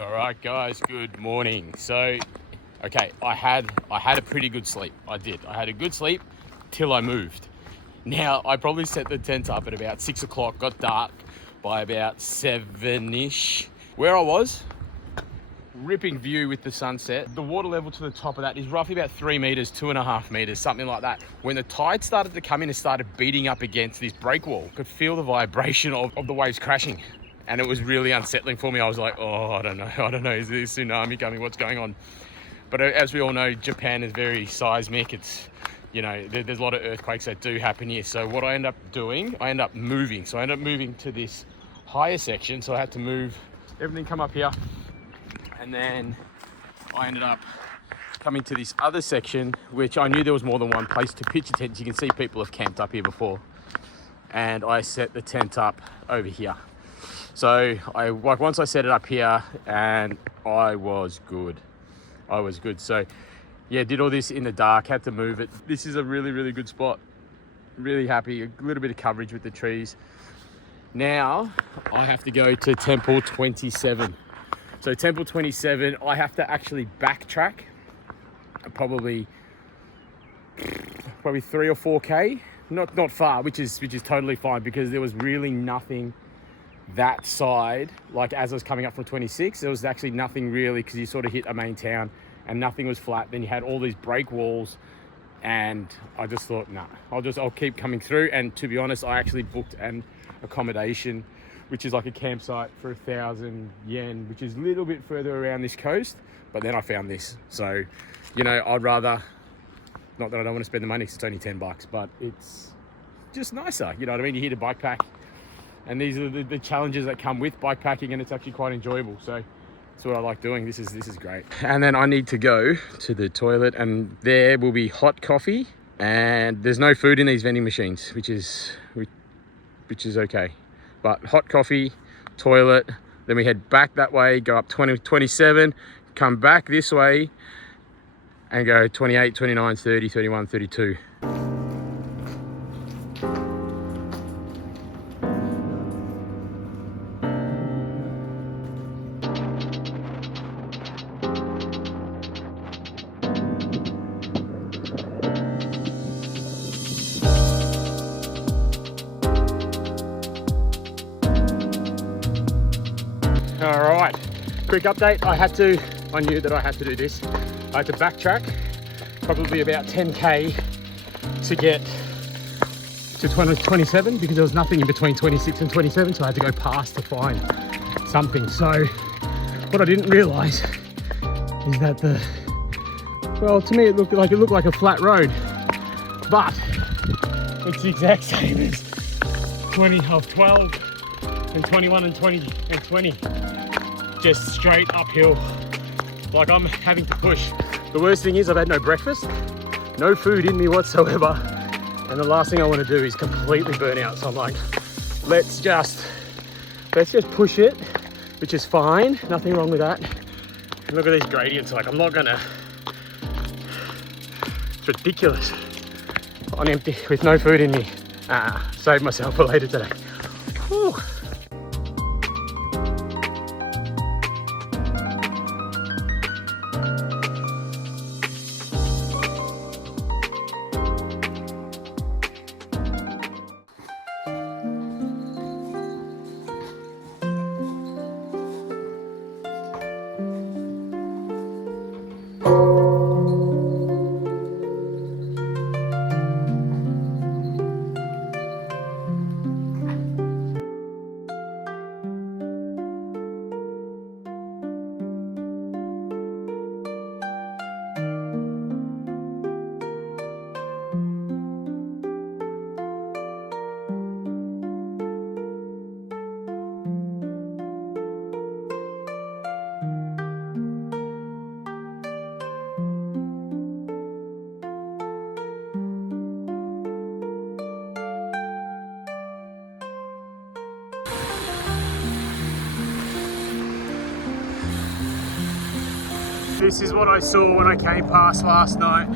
All right, guys, good morning. So, okay, I had a pretty good sleep. I did. I had a good sleep till I moved. Now, I probably set the tent up at about 6 o'clock, got dark by about 7-ish. Where I was, ripping view with the sunset. The water level to the top of that is roughly about 3 meters, 2.5 meters, something like that. When the tide started to come in and started beating up against this break wall, I could feel the vibration of the waves crashing. And it was really unsettling for me. I was like, oh, I don't know, is there a tsunami coming? What's going on? But as we all know, Japan is very seismic. It's, you know, there's a lot of earthquakes that do happen here. So what I end up doing, I end up moving. So I end up moving to this higher section. So I had to move everything, come up here. And then I ended up coming to this other section, which I knew there was more than one place to pitch a tent. You can see people have camped up here before. And I set the tent up over here. So once I set it up here, and I was good. So yeah, did all this in the dark, had to move it. This is a really, really good spot. Really happy, a little bit of coverage with the trees. Now I have to go to Temple 27. So Temple 27, I have to actually backtrack probably 3 or 4K. Not far, which is totally fine, because there was really nothing that side. Like as I was coming up from 26, there was actually nothing really, because you sort of hit a main town and nothing was flat. Then you had all these break walls, and I just thought, nah, I'll keep coming through. And to be honest, I actually booked an accommodation, which is like a campsite for 1,000 yen, which is a little bit further around this coast. But then I found this. So, you know, I'd rather, not that I don't want to spend the money, 'cause it's only $10, but it's just nicer. You know what I mean? You're here to bike pack. And these are the challenges that come with bikepacking, and it's actually quite enjoyable. So that's what I like doing. This is great. And then I need to go to the toilet, and there will be hot coffee, and there's no food in these vending machines, which is okay. But hot coffee, toilet, then we head back that way, go up 27, come back this way, and go 28, 29, 30, 31, 32. All right, quick update. I knew that I had to do this. I had to backtrack probably about 10K to get to 27, because there was nothing in between 26 and 27. So I had to go past to find something. So what I didn't realize is that to me it looked like a flat road, but it's the exact same as 12 and 21 and 20 and 20. Just straight uphill, like I'm having to push. The worst thing is I've had no breakfast, no food in me whatsoever, and the last thing I want to do is completely burn out. So I'm like, let's just push it, which is fine, nothing wrong with that. And look at these gradients. Like, I'm not gonna, it's ridiculous on empty with no food in me. Save myself for later today. Whew. This is what I saw when I came past last night.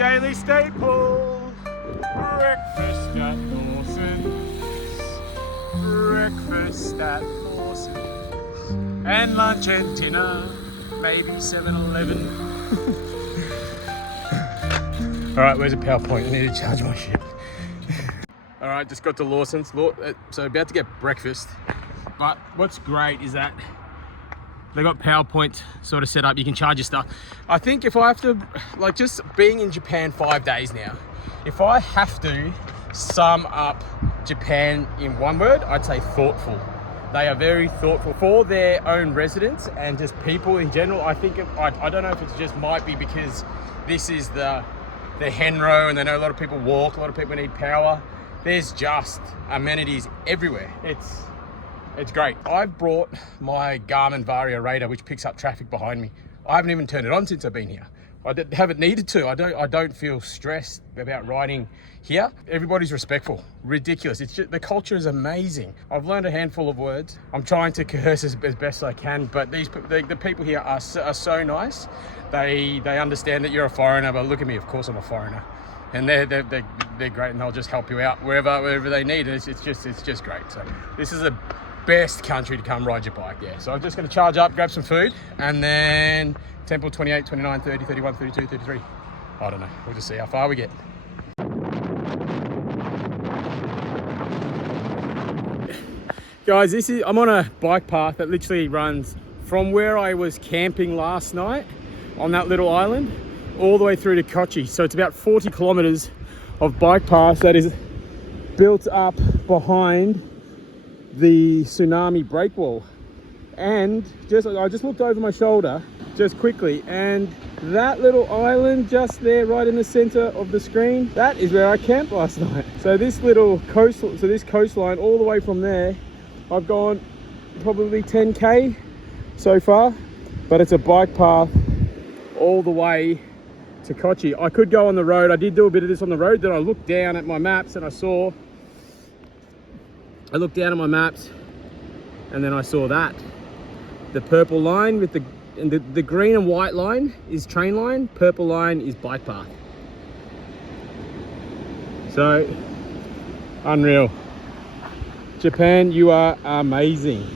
daily staple. Breakfast at Lawson's. Breakfast at Lawson's. And lunch and dinner, maybe 7-Eleven. Alright, where's the PowerPoint? I need to charge my shit. Alright, just got to Lawson's. So about to get breakfast. But what's great is that they got PowerPoint sort of set up. You can charge your stuff. I think if I have to, like, just being in Japan 5 days now, if I have to sum up Japan in one word, I'd say thoughtful. They are very thoughtful for their own residents and just people in general. I think, I don't know if it just might be because this is the Henro and they know a lot of people walk, a lot of people need power. There's just amenities everywhere. It's great. I've brought my Garmin Vario radar, which picks up traffic behind me. I haven't even turned it on since I've been here. I haven't needed to. I don't feel stressed about riding here. Everybody's respectful. Ridiculous. It's just, the culture is amazing. I've learned a handful of words. I'm trying to curse as best I can, but the people here are so nice. They understand that you're a foreigner, but look at me, of course I'm a foreigner. And they're great, and they'll just help you out wherever they need. And it's just great. So this is the best country to come ride your bike. Yeah. So I'm just going to charge up, grab some food, and then Temple 28, 29, 30, 31, 32, 33. I don't know. We'll just see how far we get. Guys, I'm on a bike path that literally runs from where I was camping last night on that little island all the way through to Kōchi. So it's about 40 kilometers of bike path that is built up behind the tsunami breakwall. And I just looked over my shoulder just quickly, and that little island just there right in the center of the screen, that is where I camped last night. So this little coastline all the way from there, I've gone probably 10k so far, but it's a bike path all the way to Kōchi. I could go on the road. I did do a bit of this on the road. Then I looked down at my maps and I looked down at my maps and then I saw that. The purple line with the green and white line is train line, purple line is bike path. So, unreal. Japan, you are amazing.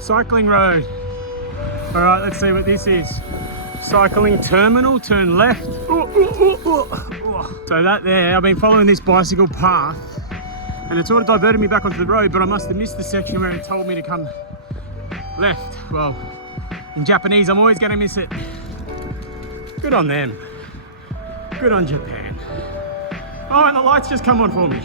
Cycling road. All right, let's see what this is. Cycling terminal, turn left. So that there, I've been following this bicycle path and it sort of diverted me back onto the road, but I must have missed the section where it told me to come left. Well, in Japanese, I'm always gonna miss it. Good on them. Good on Japan. Oh, and the lights just come on for me.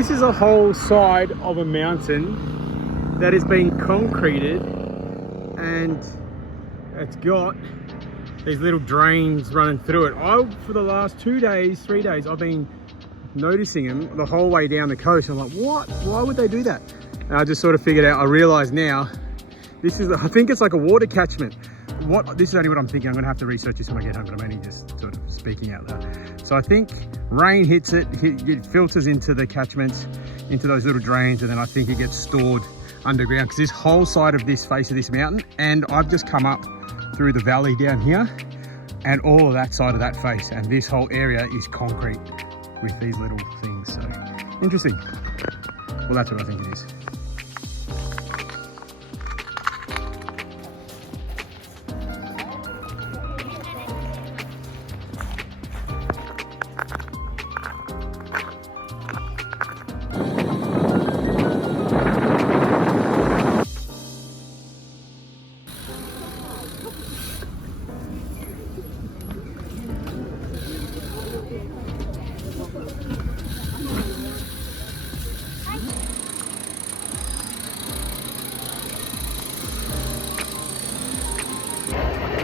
this is a whole side of a mountain that has been concreted, and it's got these little drains running through it. For the last 2 days, 3 days, I've been noticing them the whole way down the coast. I'm like, what? Why would they do that? And I just sort of figured out, I realize now, I think it's like a water catchment. This is only what I'm thinking. I'm gonna have to research this when I get home, but I'm only just sort of speaking out loud. So I think rain hits it, it filters into the catchments, into those little drains, and then I think it gets stored underground, because this whole side of this face of this mountain, and I've just come up through the valley down here, and all of that side of that face, and this whole area is concrete with these little things. So interesting. Well, that's what I think it is.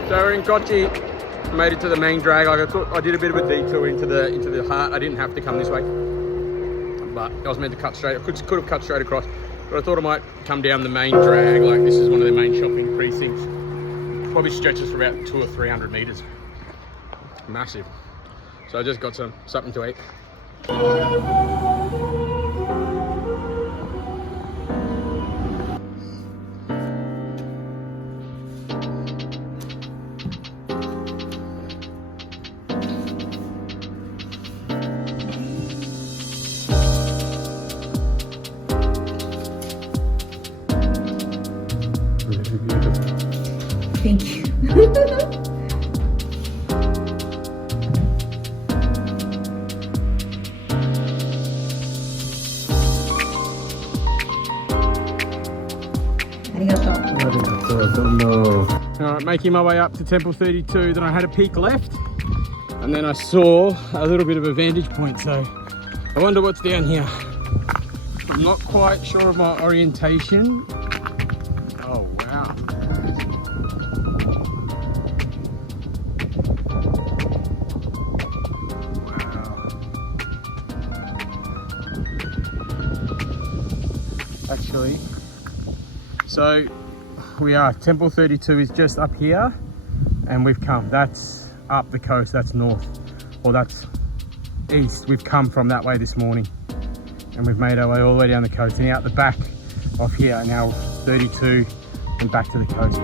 So we're in Kōchi, made it to the main drag. I did a bit of a detour into the heart. I didn't have to come this way, but I was meant to cut straight. I could have cut straight across, but I thought I might come down the main drag. Like, this is one of the main shopping precincts. Probably stretches for about 200 or 300 meters. Massive. So I just got something to eat. Thank you. Alright, making my way up to Temple 32. Then I had a peek left, and then I saw a little bit of a vantage point. So I wonder what's down here. I'm not quite sure of my orientation. Oh wow. Actually, so Temple 32 is just up here, and we've come, that's up the coast, that's north, or that's east. We've come from that way this morning, and we've made our way all the way down the coast and out the back of here, now 32, and back to the coast.